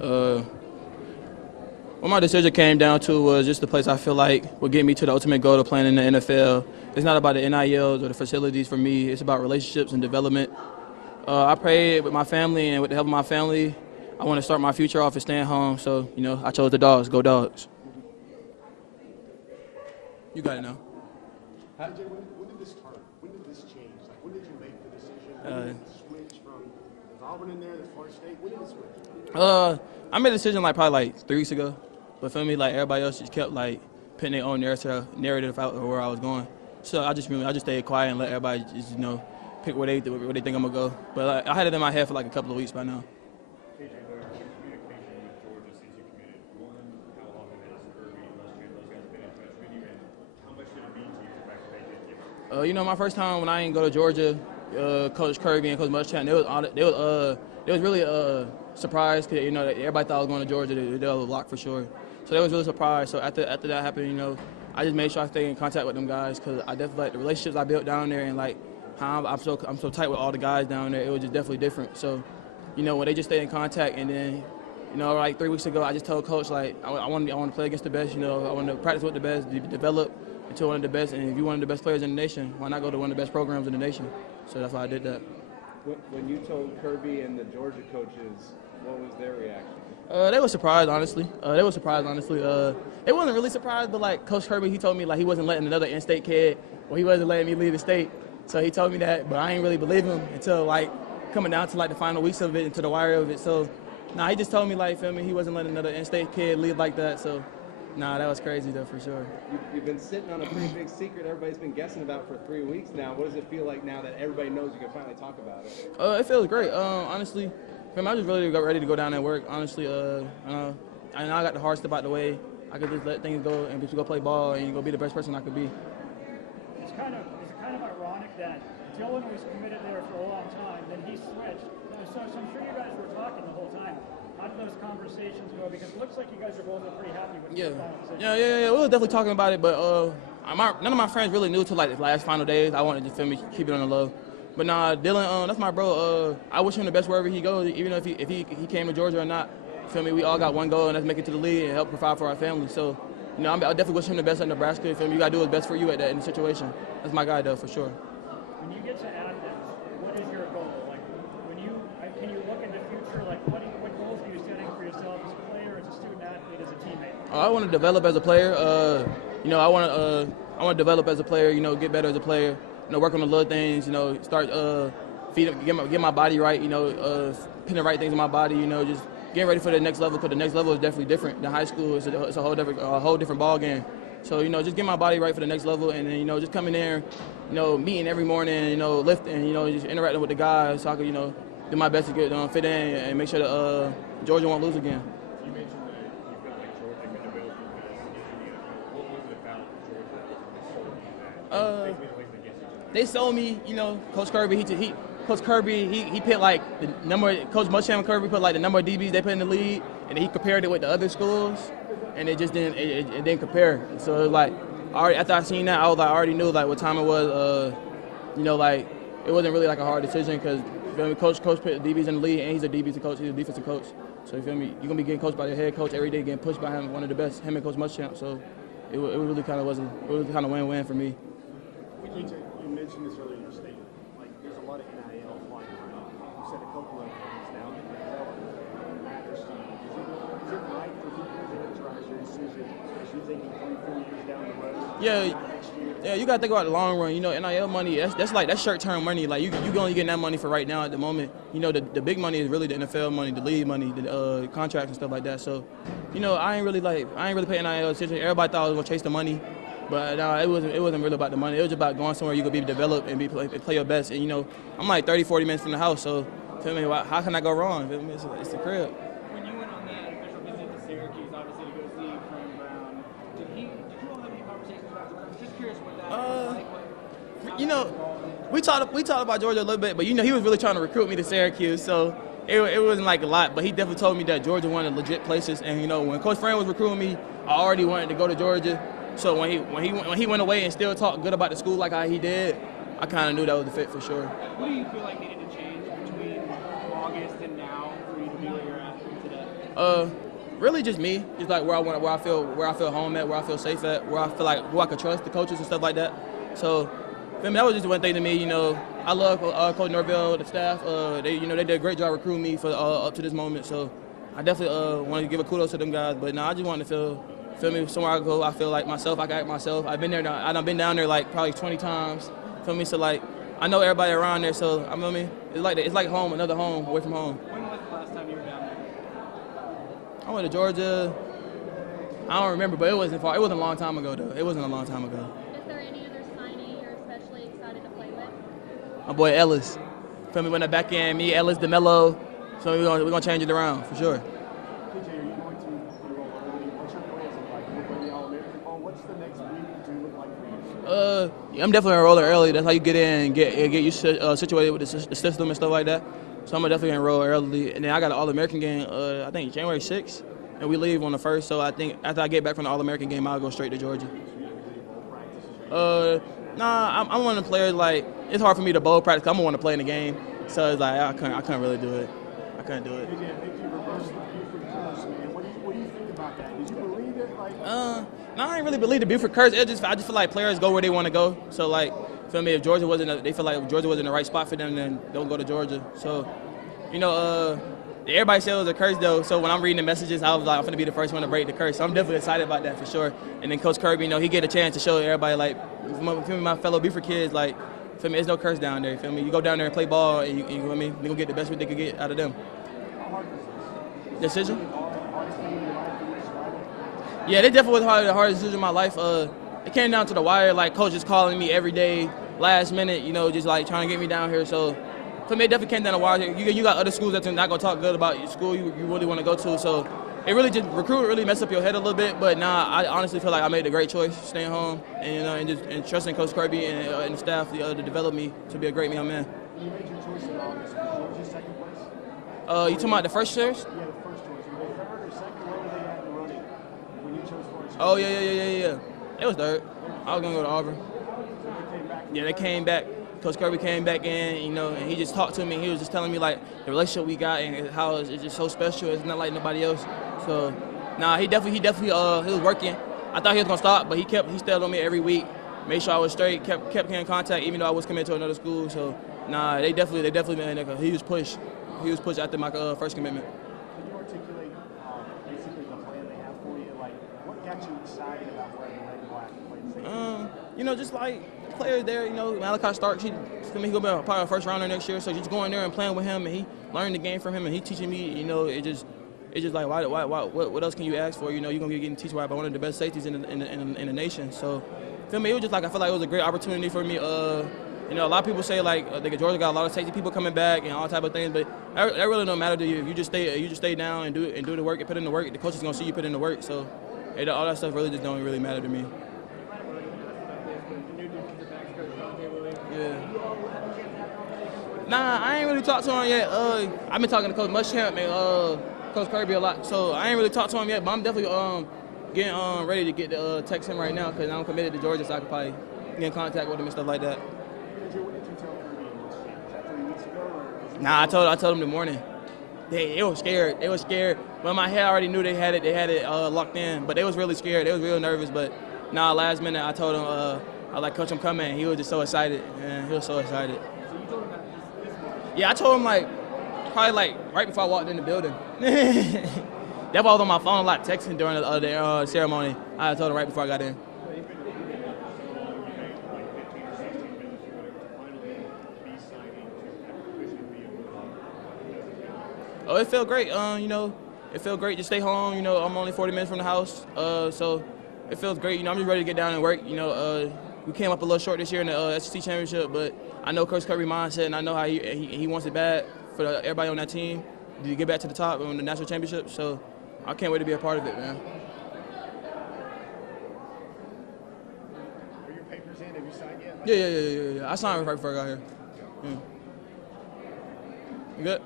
Uh, what my decision came down to was just the place I feel like would get me to the ultimate goal of playing in the NFL. It's not about the NILs or the facilities for me. It's about relationships and development. I prayed with my family, and with the help of my family, I want to start my future off and staying home. So, I chose the Dogs. Go Dogs. You got it now. AJ, when did this turn? When did this change? Like, when did you make the decision? When did it switch from Auburn in there to Florida State? When did it switch? I made a decision probably 3 weeks ago, but for me, everybody else just kept putting their own narrative out of where I was going. So I just stayed quiet and let everybody just pick where they think I'm gonna go. But I had it in my head for a couple of weeks by now. AJ, what is your communication with Georgia since you committed? One, how often has Kirby and Lester those guys been in touch with you, and how much did it mean to you the fact that they did give up? My first time when I didn't go to Georgia, Coach Kirby and Coach Muschamp, they was really surprised because everybody thought I was going to Georgia. They were locked for sure. So they was really surprised. So after that happened, I just made sure I stayed in contact with them guys because I definitely the relationships I built down there and how I'm so tight with all the guys down there. It was just definitely different. So, when they just stayed in contact and then, 3 weeks ago I just told Coach I want to play against the best. I want to practice with the best, develop into one of the best. And if you're one of the best players in the nation, why not go to one of the best programs in the nation? So that's why I did that. When you told Kirby and the Georgia coaches, what was their reaction? They were surprised, honestly. They wasn't really surprised, but Coach Kirby, he told me he wasn't letting another in-state kid, or he wasn't letting me leave the state. So he told me that, but I ain't really believe him until coming down to the final weeks of it, and to the wire of it. So, he just told me he wasn't letting another in-state kid leave like that. So, that was crazy though for sure. You've been sitting on a pretty big secret everybody's been guessing about for 3 weeks now. What does it feel like now that everybody knows you can finally talk about it? It feels great. Honestly, I just really ready to go down there and work. Honestly, I got the hard step out the way. I could just let things go and just go play ball and go be the best person I could be. Is it kind of ironic that Dylan was committed there for a long time, then he switched. So I'm sure you guys were talking the whole time. How did those conversations go? Because it looks like you guys are both pretty happy with the final decision. Yeah. We were definitely talking about it, but none of my friends really knew till the last final days. I wanted to keep it on the low. But Dylan, that's my bro. I wish him the best wherever he goes, even if he came to Georgia or not. We all got one goal, and that's make it to the league and help provide for our family. So, I definitely wish him the best at Nebraska. You got to do what's best for you in the situation. That's my guy, though, for sure. When you get to Athens, what is your goal? Can you look in the future? What goals are you setting for yourself as a player, as a student athlete, as a teammate? I want to develop as a player. I want to develop as a player. Get better as a player. Work on the little things. Start get my body right. Putting the right things in my body. Just getting ready for the next level, because the next level is definitely different than high school. It's a whole different ball game. So just get my body right for the next level, and then just coming there, meeting every morning, lifting, just interacting with the guys, so I could do my best to get fit in and make sure that Georgia won't lose again. You mentioned that you felt like Georgia could develop you for this. What was it about Georgia that sold you that? They sold me, Coach Kirby. He put the number. Coach Muschamp and Kirby put the number of DBs they put in the league, and he compared it with the other schools, and it just didn't. It didn't compare. So it was after I seen that, I already knew what time it was. It wasn't really a hard decision because Coach put DBs in the league, and he's a DB's coach. He's a defensive coach. So you feel me? You're gonna be getting coached by the head coach every day, getting pushed by him, one of the best. Him and Coach Muschamp. So it really kind of win-win for me. You mentioned this earlier in your statement. There's a lot of NIL flying around. You said a couple of things now that matters to you. Is it right for people to characterize your decision as you thinking 3-4 years down the road? Yeah, you gotta think about the long run. NIL money, that's short-term money. You only getting that money for right now at the moment. The big money is really the NFL money, the league money, the contracts and stuff like that. So, I ain't really paying NIL attention. Everybody thought I was gonna chase the money, but it wasn't really about the money. It was about going somewhere you could be developed and play your best. And I'm 30-40 minutes from the house, so feel me? How can I go wrong? Feel me? It's the crib. When you went on that official visit to Syracuse, obviously to go see Colin Brown, did you all have any conversations about Georgia? Just curious what that was like. We talked about Georgia a little bit, but he was really trying to recruit me to Syracuse, so it wasn't a lot. But he definitely told me that Georgia one of the legit places, and when Coach Fran was recruiting me, I already wanted to go to Georgia. So when he went away and still talked good about the school like how he did, I kind of knew that was the fit for sure. What do you feel like needed to change between August and now for you to be where you're at today? Really just me, just like where I feel home at, where I feel safe at, where I feel like who I can trust, the coaches and stuff like that. So, I mean, that was just one thing to me. You know, I love Coach Norvell, the staff. They did a great job recruiting me for up to this moment. So, I definitely want to give a kudos to them guys. But no, I just wanted to feel me somewhere I go. I feel like myself. I got myself. I've been there. I've been down there like probably 20 times. Feel me? So like, I know everybody around there. So I mean, it's like home, another home, away from home. When was the last time you were down there? I went to Georgia. I don't remember, but it wasn't far. It wasn't a long time ago, though. It wasn't a long time ago. Is there any other signee you're especially excited to play with? My boy Ellis. Feel me? When the back end, me, Ellis, DeMello. So we're gonna change it around for sure. PJ, are you going to enroll early? What's your plans look like? You're playing the All-American ball. What's the next week to look like for you? I'm definitely enrolling early. That's how you get in and get you situated with the system and stuff like that. So I'm gonna definitely enroll early. And then I got an All-American game. I think January 6th. And we leave on the 1st, so I think after I get back from the All-American game, I'll go straight to Georgia. Nah, I'm one of the players, like, it's hard for me to bowl practice 'cause I'm want to play in the game. So it's like, I couldn't really do it. I couldn't do it. PJ, I think you reversed the Buford curse, man. What do you think about that? Did you believe it? No, I didn't really believe the Buford curse. I just feel like players go where they want to go. So, like, feel me, if Georgia they feel like if Georgia wasn't the right spot for them, then don't go to Georgia. So, everybody said it was a curse, though. So when I'm reading the messages, I was like, I'm going to be the first one to break the curse. So I'm definitely excited about that for sure. And then Coach Kirby, he get a chance to show everybody, like, my fellow Buford kids, like, feel me, there's no curse down there. Feel me, you go down there and play ball, and you feel me, they gonna get the best they could get out of them. Decision? Yeah, they definitely was the hardest decision in my life. It came down to the wire, like coach just calling me every day, last minute, just like trying to get me down here. So for me, it definitely came down to the wire. You got other schools that's not gonna talk good about your school you really want to go to. So it really just recruit really messed up your head a little bit. But I honestly feel like I made a great choice staying home and trusting Coach Kirby and the staff to develop me to be a great young man. You made your choice in August. What was your second place? You talking about the first choice? Yeah, the first choice. You made third or second? Where were they at in the running when you chose first? Oh, yeah. It was third. I was going to go to Auburn. So they came back. Yeah, they came back. Coach Kirby came back in, and he just talked to me. He was just telling me, like, the relationship we got and how it's just so special. It's not like nobody else. So, he definitely he was working. I thought he was going to stop, but he stayed on me every week, made sure I was straight, kept in contact, even though I was coming to another school. So, they definitely made a huge push. He was pushed after my first commitment. Can you articulate basically the plan they have for you? Like, what got you excited about wearing red and black and playing? Just like players there, Malachi Starks, he's going to be probably a first rounder next year. So just going there and playing with him, and he learned the game from him, and he teaching me. It's just like why what else can you ask for? You're going to be getting teached by one of the best safeties in the nation. So, feel me, it was just like I feel like it was a great opportunity for me. A lot of people say like Georgia got a lot of safety people coming back and all type of things, but that really don't matter to you. If you just stay down and do the work and put in the work, the coach is gonna see you put in the work. So all that stuff really just don't really matter to me. Yeah. Nah, I ain't really talked to him yet. I've been talking to Coach Muschamp and Coach Kirby a lot, so I ain't really talked to him yet. But I'm definitely getting ready to get to text him right now because I'm committed to Georgia, so I could probably get in contact with him and stuff like that. What did you tell Kirby in this game? Was that 3 weeks ago? Or Nah, I told them the morning. They were scared. They were scared. But my head already knew they had it locked in. But they was really scared. They was real nervous. But last minute I told them I was like, Coach, I'm coming. He was just so excited. And he was so excited. So you told him about this morning? Yeah, I told him probably right before I walked in the building. That was on my phone a lot, texting during the ceremony. I told him right before I got in. Oh, it felt great. It felt great to stay home. I'm only 40 minutes from the house, so it feels great. I'm just ready to get down and work. We came up a little short this year in the SEC championship, but I know Coach Kirby mindset, and I know how he wants it bad for everybody on that team to get back to the top and win the national championship. So I can't wait to be a part of it, man. are your papers in? Have you signed yet? Yeah. I signed right before I got here. Yeah. You good?